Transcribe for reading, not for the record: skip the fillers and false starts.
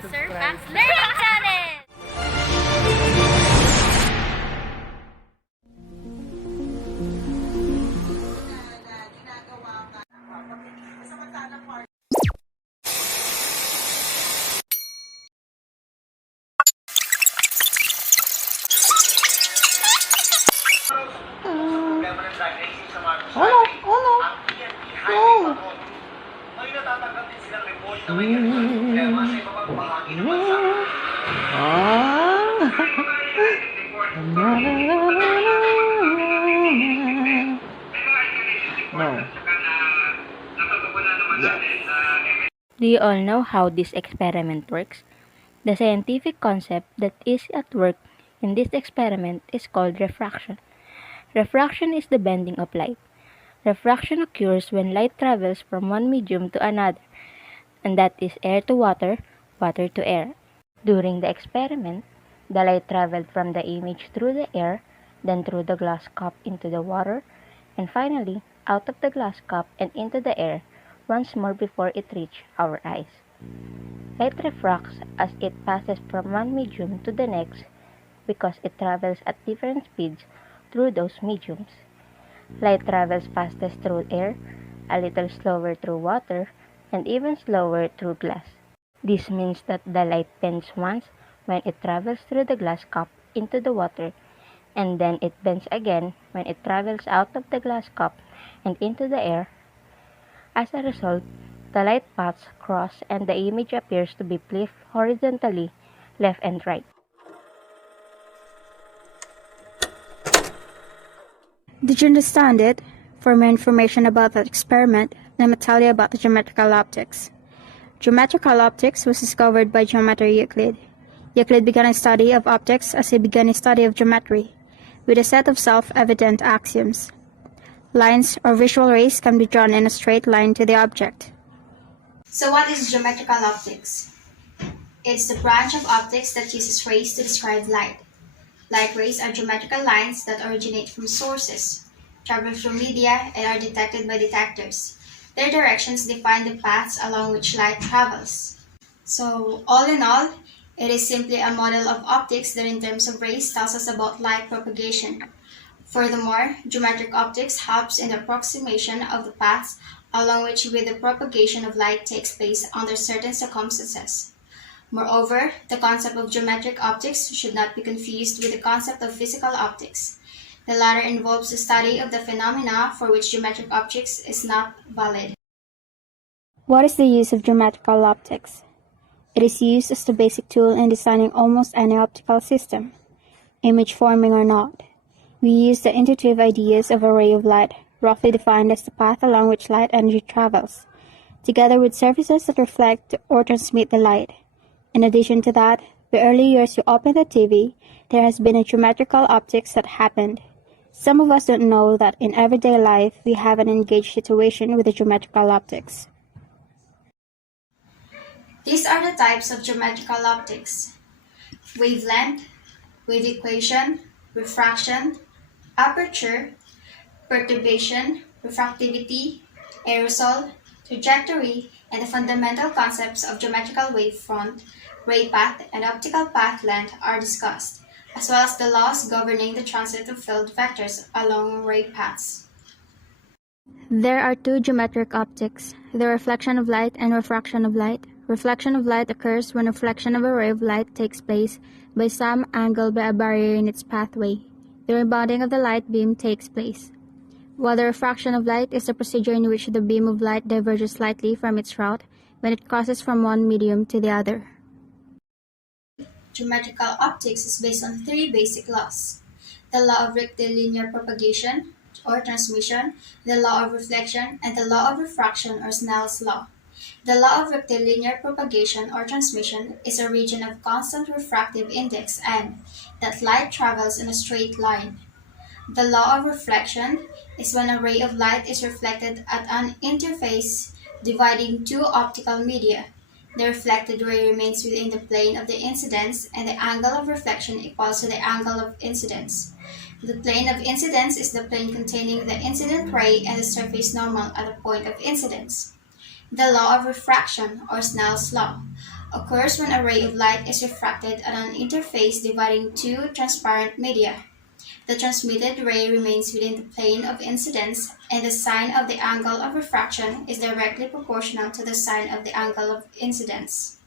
to Sir Pac's Learning Channel! No. Do you all know how this experiment works? The scientific concept that is at work in this experiment is called refraction. Refraction is the bending of light. Refraction occurs when light travels from one medium to another, and that is air to water, water to air. During the experiment, the light traveled from the image through the air, then through the glass cup into the water, and finally out of the glass cup and into the air once more before it reached our eyes. Light refracts as it passes from one medium to the next because it travels at different speeds through those mediums. Light travels fastest through air, a little slower through water, and even slower through glass. This means that the light bends once when it travels through the glass cup into the water, and then it bends again when it travels out of the glass cup and into the air. As a result, the light paths cross and the image appears to be flipped horizontally, left and right. Did you understand it? For more information about that experiment, let me tell you about the geometrical optics. Geometrical optics was discovered by geometer Euclid. Euclid began a study of optics as he began a study of geometry, with a set of self-evident axioms. Lines or visual rays can be drawn in a straight line to the object. So what is geometrical optics? It's the branch of optics that uses rays to describe light. Light rays are geometrical lines that originate from sources, travel through media, and are detected by detectors. Their directions define the paths along which light travels. So, all in all, it is simply a model of optics that in terms of rays tells us about light propagation. Furthermore, geometric optics helps in the approximation of the paths along which the propagation of light takes place under certain circumstances. Moreover, the concept of geometric optics should not be confused with the concept of physical optics. The latter involves the study of the phenomena for which geometric optics is not valid. What is the use of geometrical optics? It is used as the basic tool in designing almost any optical system, image forming or not. We use the intuitive ideas of a ray of light, roughly defined as the path along which light energy travels, together with surfaces that reflect or transmit the light. In addition to that, the early years you open the TV, there has been a geometrical optics that happened. Some of us don't know that in everyday life we have an engaged situation with the geometrical optics. These are the types of geometrical optics: wavelength, wave equation, refraction, aperture, perturbation, refractivity, aerosol, trajectory, and the fundamental concepts of geometrical wavefront, ray path, and optical path length are discussed, as well as the laws governing the transit of field vectors along ray paths. There are two geometric optics, the reflection of light and refraction of light. Reflection of light occurs when reflection of a ray of light takes place by some angle by a barrier in its pathway. The rebounding of the light beam takes place, while the refraction of light is the procedure in which the beam of light diverges slightly from its route when it crosses from one medium to the other. Geometrical optics is based on three basic laws: the law of rectilinear propagation or transmission, the law of reflection, and the law of refraction or Snell's law. The law of rectilinear propagation or transmission is a region of constant refractive index n that light travels in a straight line. The law of reflection is when a ray of light is reflected at an interface dividing two optical media. The reflected ray remains within the plane of the incidence, and the angle of reflection equals to the angle of incidence. The plane of incidence is the plane containing the incident ray and the surface normal at the point of incidence. The law of refraction, or Snell's law. occurs when a ray of light is refracted at an interface dividing two transparent media. The transmitted ray remains within the plane of incidence, and the sine of the angle of refraction is directly proportional to the sine of the angle of incidence.